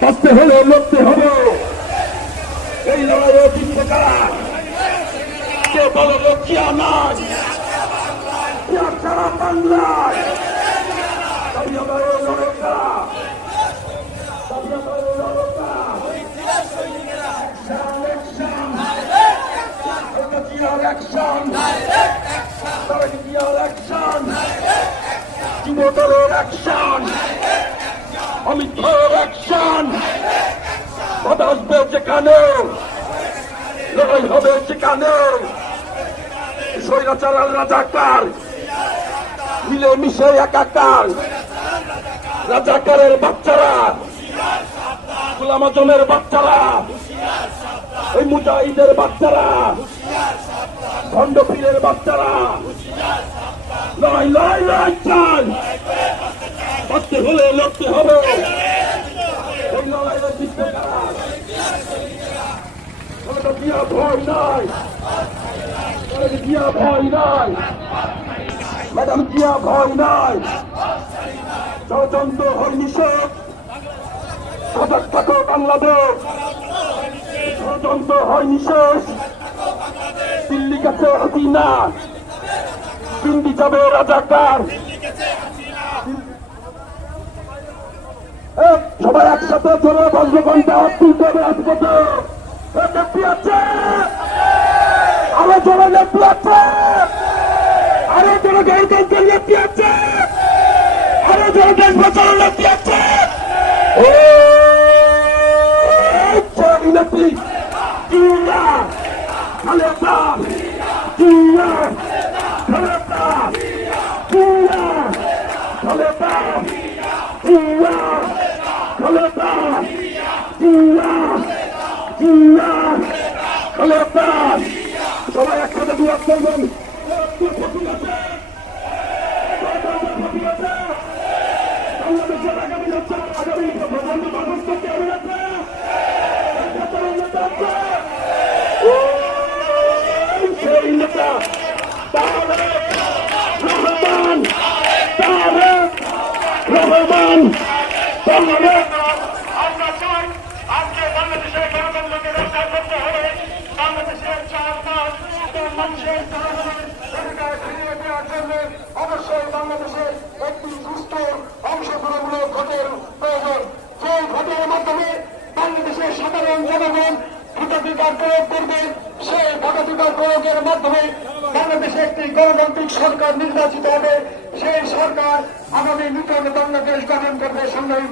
বাঁচতে হলে লড়তে হবে। এই লড়াইয়ে জিততে কারা? কে বলো লক্ষ্যা নাই সারা বাংলায় যুবদলের অ্যাকশন, অমিত ভাইয়ের অ্যাকশন, বাধা আসবে যেখানে, লড়াই হবে সেখানে। স্বৈরাচার আর রাজাকার মিলে মিশে একাকার, রাজাকারের বাচ্চারা, গোলাম আজমের বাচ্চারা, এই মুজাহিদের বাচ্চারা, খণ্ডপীরের বাচ্চারা, লড়াই লড়াই লড়াই চাই। বাঁচতে হলে লড়তে হবে। এই লড়াইয়ে জিতবে কারা? জিয়া ভয় নাই, জিয়া ভয় নাই, ম্যাডাম জিয়া ভয় নাই। ষড়যন্ত্র হয় নিষেধ, সজাগ থাকো বাংলাদেশ। ষড়যন্ত্র হয় নিষেধ, দিল্লি কাছে হাসিনা, দিল্লি যাবে রাজাকার। সবাই একসাথে চলে বসবো, ঘন্টা তুলতে হবে রাজপথে। নেত্রী আছে, আরো জোরে নেত্রী আছে, আরো জোরে গণতন্ত্রের নেত্রী আছে, আরো জোরে দেশ বাঁচানোর নেত্রী আছে। নেত্রী জিয়া খালেদা, জিয়া খালেদা, জিয়া খালেদা, জিয়া খালেদা, জিয়া জিয়া খালেদা। সবাই একসাথে দুয়া করবেন। বাংলাদেশের আগামী যাত্রা, আগামী প্রজন্ম মানুষ করতে হবে সেই নেতা তারেক রহমান, তারেক রহমান, তারেক। আমরা চাই আজকে বাংলাদেশের গণতন্ত্রকে রক্ষা করতে হবে। বাংলাদেশের 4-5 মানুষের অধিকার ফিরিয়ে দেওয়ার জন্য অবশ্যই বাংলাদেশের একটি সুস্থ অংশগ্রহণমূলক ভোটের প্রয়োজন। সেই ভোটের মাধ্যমে বাংলাদেশের সাধারণ জনগণ ভোটাধিকার প্রয়োগ করবে। সেই ভোটাধিকার প্রয়োগের মাধ্যমে বাংলাদেশে একটি গণতান্ত্রিক সরকার নির্বাচিত হবে। সেই সরকার আগামী নূতন বাংলাদেশ গঠন করবে। সংগ্রামী